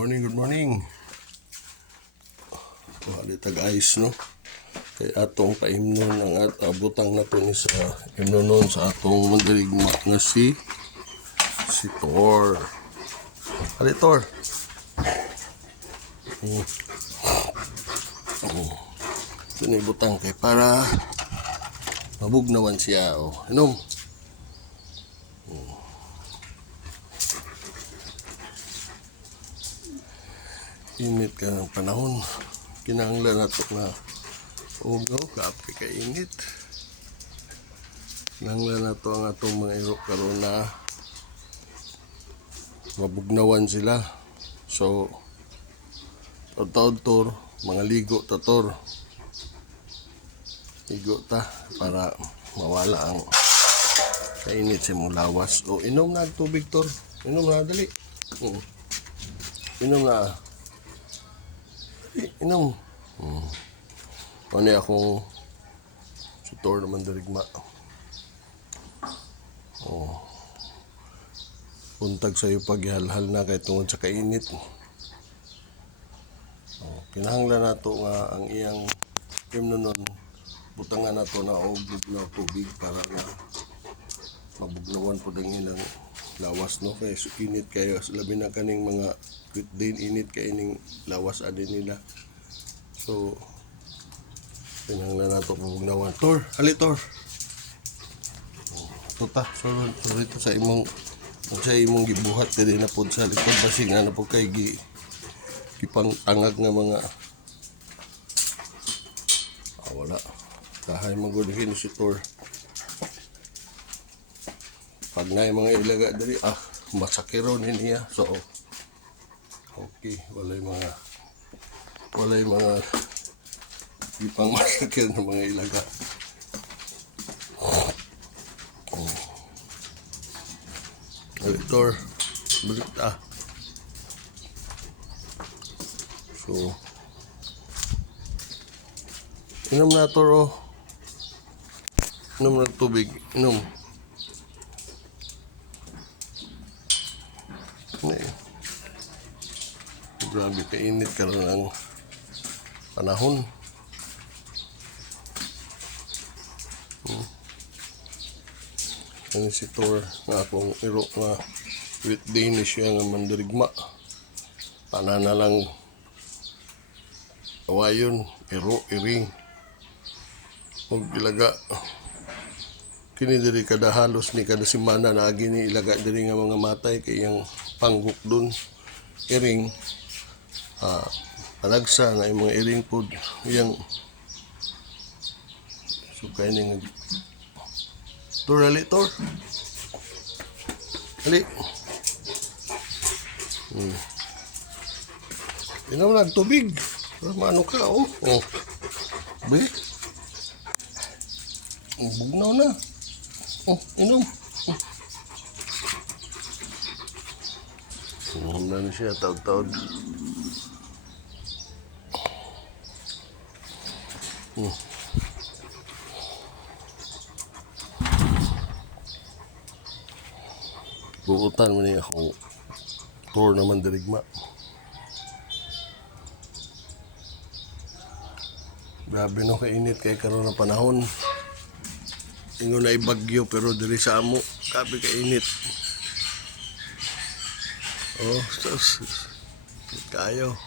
morning, good morning. Halita guys, no? Kay atong paimnon ang butang na to ni sa imnonon sa atong mandirigma nga si Thor. Ali Thor. Ito na butang kay para mabugnawan siya. Inom. Init ka ng panahon. Kinahanglan nato na ugaw, kape ka init. Kinahanglan nato ang atong mga irok karon na mabugnawan sila. So, taod-taod mga ligo tator. Ligo ta para mawala ang kainit sa mong lawas. O, inom na tubig, Tor. Inom na, dali. Inom na. Inom. Ano akong si Thor naman dirigma. Puntag sa'yo paghalhal na kay tungod sa kainit. Kinahanglan nato nga ang iyang imnonon butangan nato na ubog na tubig para na mabugnawan po ang ilang lawas, no? Kaya init kayo, labi na kaning mga din init kay ining lawas adin nila. So kinahanglan nato mabugnawan. Thor, hali Thor. Tuta, sorry to sa imong gibuhat diri na pod sa likod basig na po kay gipang tangag nga mga wala. Kahay magudihin si Thor. Pag na mga ilaga diri masakiro ni niya. So okay, walay mga ipang masakir ng mga ilaga. Thor, balik ta. So, inom na Thor, inom na tubig, inom. Grabe kainit karon ang panahon. Ano si Thor nga akong iro nga with Danish siya nga mandirigma. Pana na lang awayon, iro, iring. Huwag ilaga. Kini diri kada halos ni kada semana na agi ni ilaga diri nga mga matay kay iyang pangguk dun. Iring. Alagsa na yung mga iring po iyang sukay ni nga Thor, ali Thor. Ali. Inom na tubig. Ano ka, Be. Bugnaw na. Inom. Inom na siya, taod-taod. Buutan mo niya akong Thor naman dirigma. Grabe no, kainit kay karon na panahon. Ingon na ibagyo pero diri sa amo grabe kainit. Kayo.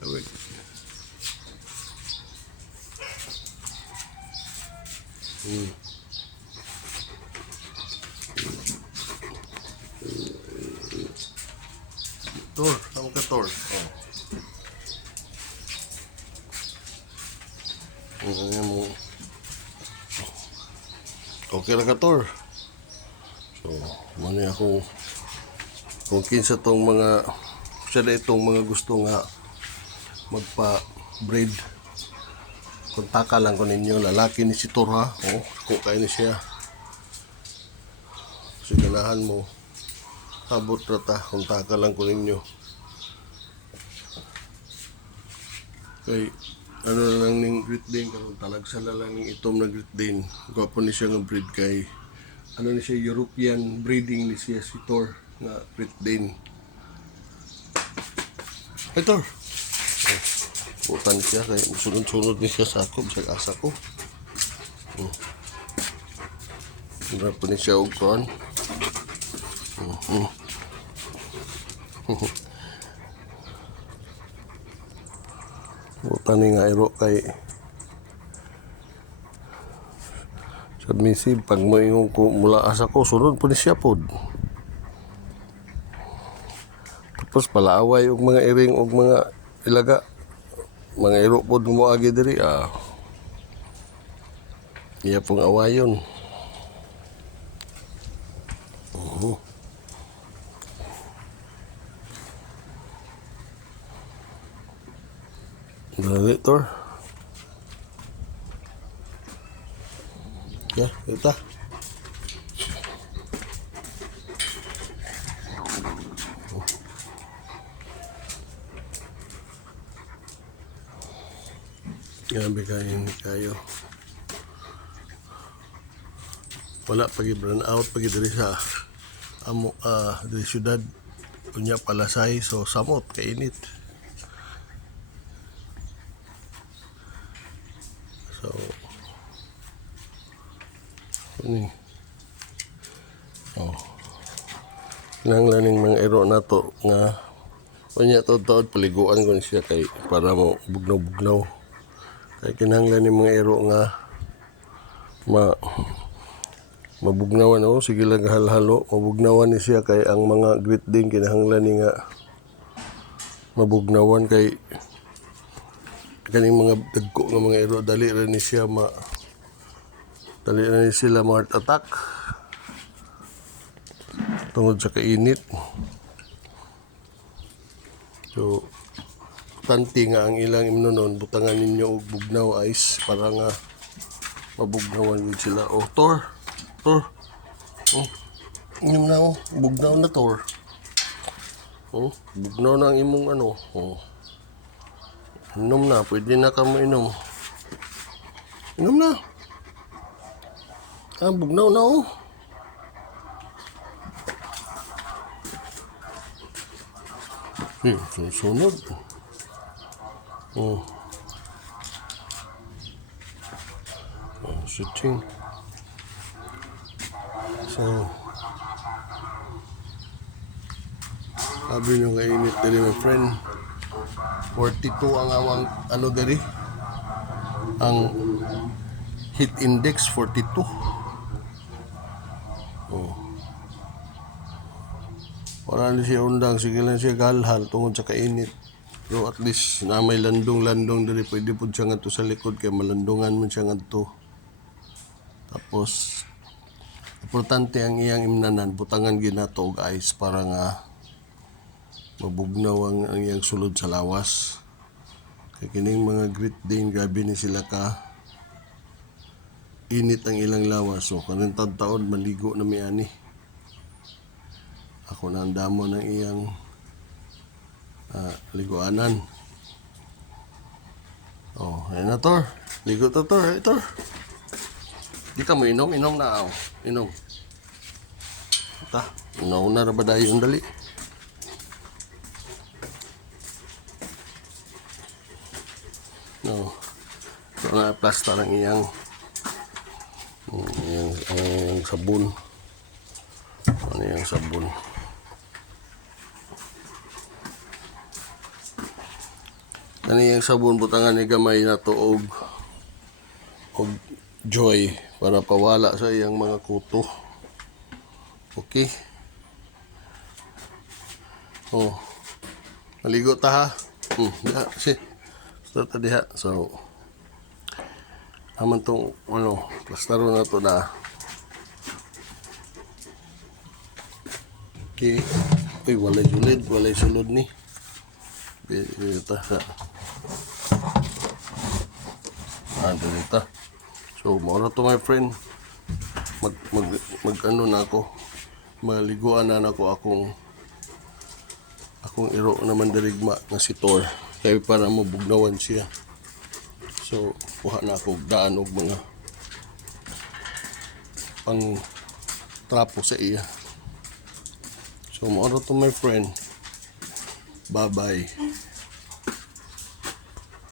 Kawit. Thor, sama ka Thor. Okay lang ka Thor. So, mani ako kung kinsa tong mga itong mga gusto nga magpa-breed. Kontaka lang ko ninyo, lalaki ni si Thor ha. Kung kayo ni siya. Siganahan mo. Abot rata, kontaka lang ko ninyo. Kay ano na lang ning Great Dane karon talagsa na lang ning itom na Great Dane. Gwapo ni siya nga breed kay ano ni siya European breeding ni siya si Thor nga Great Dane. Ito. Butan siya kay sunod-sunod ni siya sa ako sa asa ko. Mura po ni siya og kon. Butan ni nga iro kay submissive pag moingon ko mula asa ko sunod po ni siya pod. Tapos palaaway og mga iring og mga ilaga. Mga iro pod mo agi diri iya pong awayon. Dali tor. Ya, kita. Grabe kayo. Wala pagi burn out pagi diri sa amo diri syudad unya palasay so samot kainit. So ini kinahanglan mga ero nato nga unya taod paliguan ko siya kay para mo bugnaw-bugnaw. Kaya kinahanglan ni mga ero nga mabugnawan sige lang halhalo mabugnawan ni siya kay ang mga grit din kinahanglan ni nga mabugnawan kay kaning mga dagko nga mga ero dali ra ni sila heart attack tungod sa kainit. So tanti nga ang ilang imnonon butangan ninyo og bugnaw ice para nga mabugnawan yun sila. Tor inom na bugnaw na tor. Bugnaw na ang imong inom na, pwede na ka mo inom na bugnaw na susunod. Sitting. So, sabi nyo kainit dali my friend. 42 ang awang dali. Ang heat index 42. Wala na siya undang, sige lang siya galhal tungod sa kainit. Pero at least na may landong dali pwede po siya nga to sa likod kaya malandungan mo siya nga to. Tapos importante ang iyang imnanan butangan ginato og ice para nga mabugnaw ang iyang sulod sa lawas. Kaya kining mga Great Dane grabe ni sila ka init ang ilang lawas. So kanang taon maligo na mi ani. Ako na ang damo ng iyang liguanan. Ayun na tor. Ligo to tor. Di ka mo inom na inom. Inom na ba dayo yung dali? Ito na plasta ng iyang sabon. Ano yung sabon? Ano yung sabon butangan ni gamay na to og joy para pawala sa iyang mga kuto. Okay. Maligo ta ha. Diha si. Start diha. So aman tong plastaro na to na. Okay. Uy, walay sulod ni. Dito sa dito. So, maura to my friend. Mag na ako. Maliguan na ako akong iro naman dirigma na si Tor. Kaya para mabugnawan siya. So, kuha na ako daan og mga pang trapo sa iya. So, maura to my friend. Bye-bye.